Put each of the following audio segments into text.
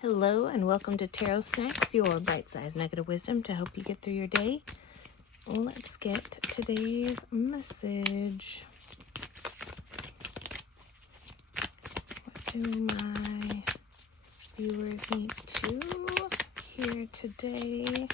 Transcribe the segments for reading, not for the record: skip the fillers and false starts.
Hello and welcome to Tarot Snacks, your bite-sized nugget of wisdom to help you get through your day. Let's get today's message. What do my viewers need to hear today?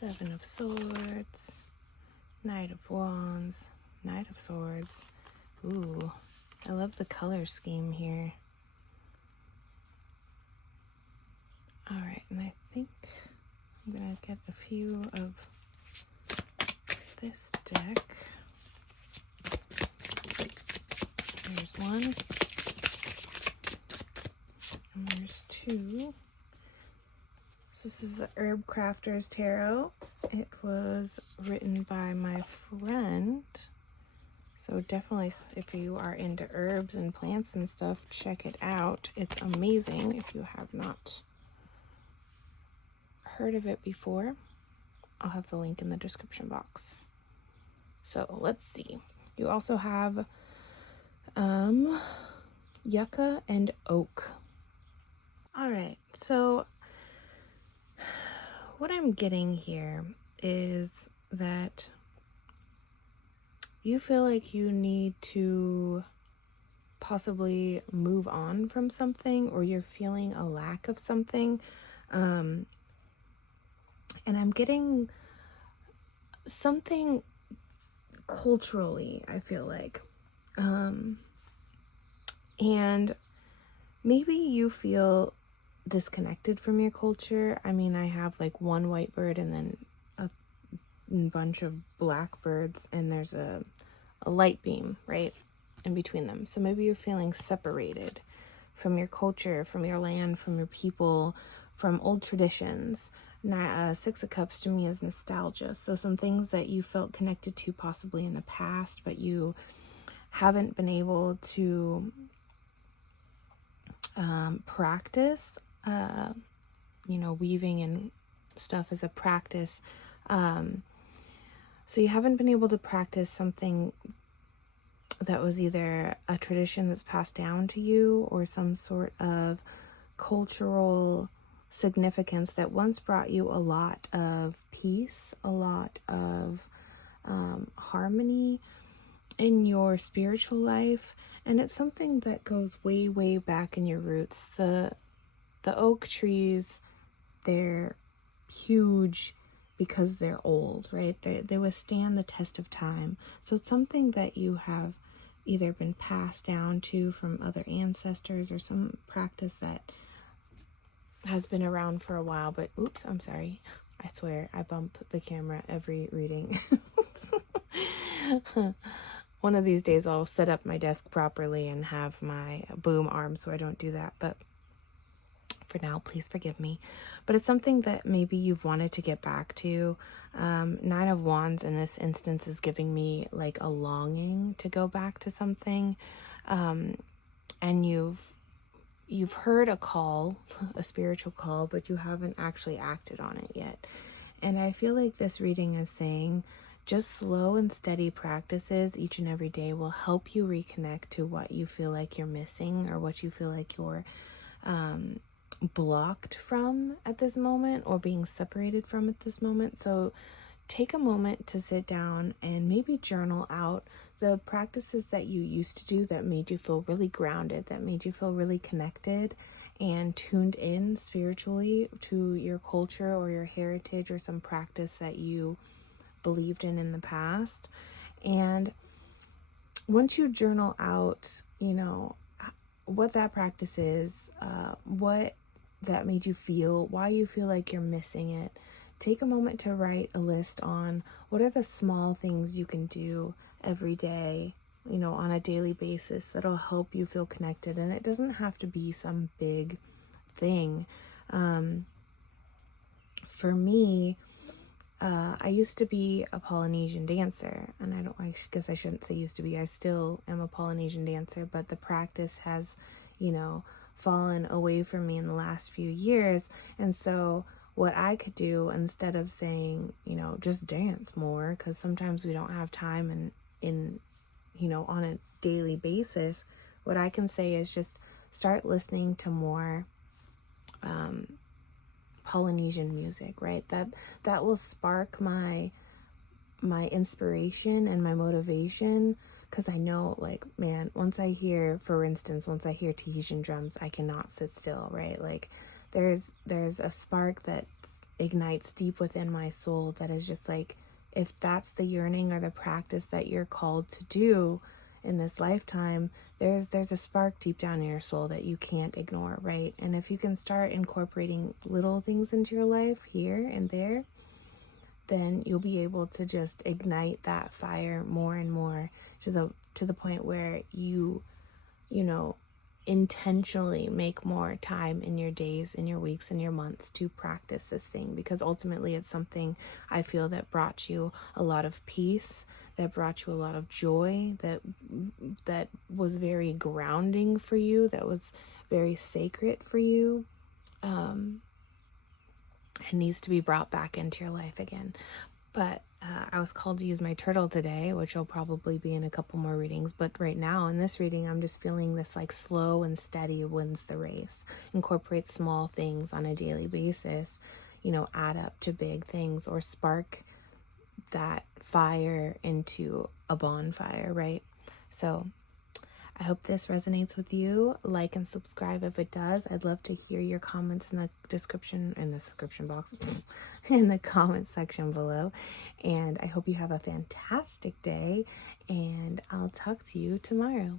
Seven of Swords, Knight of Wands, Knight of Swords. Ooh, I love the color scheme here. Alright, and I think I'm going to get a few of this deck. There's one. And there's two. This is the Herb Crafters Tarot. It was written by my friend. So definitely, if you are into herbs and plants and stuff, check it out. It's amazing if you have not heard of it before. I'll have the link in the description box. So let's see. You also have yucca and oak. Alright, so what I'm getting here is that you feel like you need to possibly move on from something, or you're feeling a lack of something. And I'm getting something culturally, I feel like. And maybe you feel disconnected from your culture. I mean, I have like one white bird and then a bunch of black birds, and there's a light beam right in between them. So maybe you're feeling separated from your culture, from your land, from your people, from old traditions. Six of Cups to me is nostalgia. So some things that you felt connected to possibly in the past, but you haven't been able to practice. Weaving and stuff is a practice. So you haven't been able to practice something that was either a tradition that's passed down to you or some sort of cultural significance that once brought you a lot of peace, a lot of harmony in your spiritual life. And it's something that goes way, way back in your roots. The oak trees, they're huge because they're old, right? They withstand the test of time. So it's something that you have either been passed down to from other ancestors, or some practice that has been around for a while. But oops, I'm sorry. I swear I bump the camera every reading. One of these days I'll set up my desk properly and have my boom arm so I don't do that. But for now, please forgive me. But it's something that maybe you've wanted to get back to. Nine of Wands in this instance is giving me like a longing to go back to something. And you've heard a call, a spiritual call, but you haven't actually acted on it yet. And I feel like this reading is saying just slow and steady practices each and every day will help you reconnect to what you feel like you're missing, or what you feel like you're blocked from at this moment, or being separated from at this moment. So take a moment to sit down and maybe journal out the practices that you used to do that made you feel really grounded, that made you feel really connected and tuned in spiritually to your culture or your heritage, or some practice that you believed in the past. And once you journal out, what that practice is, what that made you feel, why you feel like you're missing it, take a moment to write a list on what are the small things you can do every day, on a daily basis, that'll help you feel connected. And it doesn't have to be some big thing. For me, I used to be a Polynesian dancer, and I guess I shouldn't say used to be. I still am a Polynesian dancer, but the practice has, fallen away from me in the last few years. And so what I could do, instead of saying, just dance more, because sometimes we don't have time in on a daily basis, what I can say is just start listening to more Polynesian music, right? That will spark my inspiration and my motivation, because I know, like, man, once I hear Tahitian drums, I cannot sit still, right? Like, there's a spark that ignites deep within my soul that is just like, if that's the yearning or the practice that you're called to do in this lifetime, there's a spark deep down in your soul that you can't ignore, right? And if you can start incorporating little things into your life here and there, then you'll be able to just ignite that fire more and more to the point where you intentionally make more time in your days, in your weeks, in your months to practice this thing, because ultimately it's something I feel that brought you a lot of peace, that brought you a lot of joy, that was very grounding for you, that was very sacred for you. It needs to be brought back into your life again. But I was called to use my turtle today, which will probably be in a couple more readings. But right now in this reading, I'm just feeling this like slow and steady wins the race. Incorporate small things on a daily basis, add up to big things, or spark that fire into a bonfire, right? So I hope this resonates with you. Like and subscribe if it does. I'd love to hear your comments in the description box, in the comment section below. And I hope you have a fantastic day, and I'll talk to you tomorrow.